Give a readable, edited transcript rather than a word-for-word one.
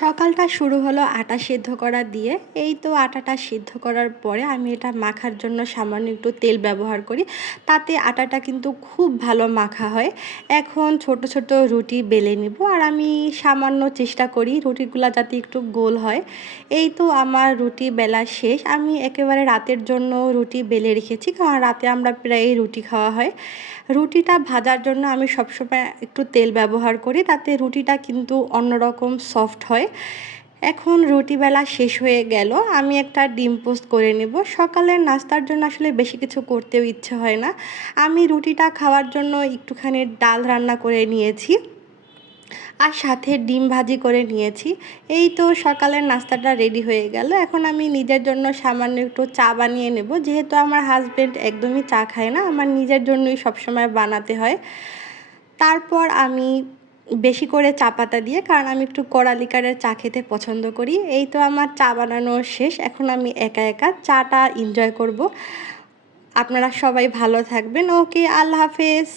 সকালটা শুরু হলো আটা সিদ্ধ করা দিয়ে। এই তো আটাটা সিদ্ধ করার পরে আমি এটা মাখার জন্য সামান্য একটু তেল ব্যবহার করি। তাতে আটাটা কিন্তু খুব ভালো মাখা হয়। এখন ছোট, ছোট রুটি বেলে নিব। আর আমি সামান্য চেষ্টা করি রুটিগুলা যাতে একটু গোল হয়। এই তো আমার রুটি বেলা শেষ। আমি একেবারে রাতের জন্য রুটি বেলে রেখেছি। কারণ রাতে আমরা প্রায়ই রুটি খাওয়া হয়। রুটিটা ভাজার জন্য আমি সবসময় একটু তেল ব্যবহার করি। তাতে রুটিটা কিন্তু অন্যরকম সফট হয়। এখন রুটি বেলা শেষ হয়ে গেল। আমি একটা ডিম পোস্ট করে নেব। সকালের নাস্তার জন্য আসলে বেশি কিছু করতেও ইচ্ছে হয় না। আমি রুটিটা খাওয়ার জন্য একটুখানি ডাল রান্না করে নিয়েছি। আর সাথে ডিম ভাজি করে নিয়েছি। এই তো সকালের নাস্তাটা রেডি হয়ে গেল। এখন আমি নিজের জন্য সামান্য একটু চা বানিয়ে নেব। যেহেতু আমার হাসব্যান্ড একদমই চা খায় না, আমার নিজের জন্যই সবসময় বানাতে হয়। তারপর আমি বেশি করে চা পাতা দিয়ে, কারণ আমি একটু কড়া লিকারের চা খেতে পছন্দ করি। এই তো আমার চা বানানো শেষ। এখন আমি একা একা চাটা এনজয় করব। আপনারা সবাই ভালো থাকবেন। ওকে, আল্লাহ হাফেজ।